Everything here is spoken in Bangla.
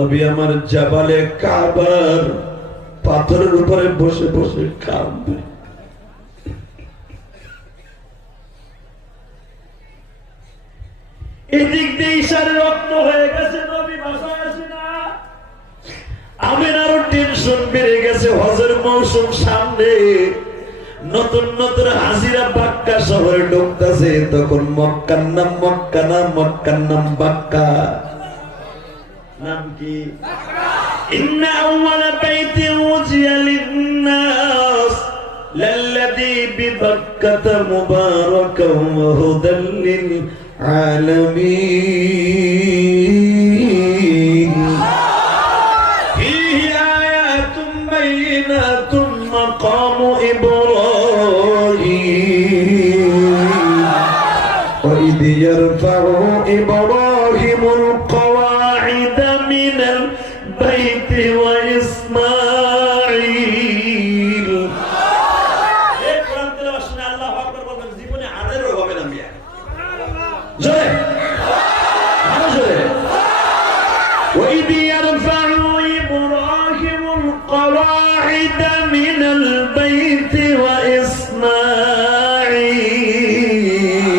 নবী আমার জাবালে কাবার পাথরের উপরে বসে বসে কাঁদবে। এদিক দিয়ে ইশারে রক্ত হয়ে গেছে, নবী বাসায় আসে না। আমের আরও টেনশন বেড়ে গেছে, হজের মৌসুম সামনে। নতুন নতুন হাজিরা বাক্কা শহরে ঢুকতেছে, তখন মক্কার নাম মক্কা নাম মক্কার নাম বাক্কা। নাম কি إن أول بيت وجي للناس للذي ببكة مباركا وهدى للعالمين فيه آيات بينات مقام إبراهيم وإذ يرفع إبراهيم من البيت وإسماعيل وإذ يرفع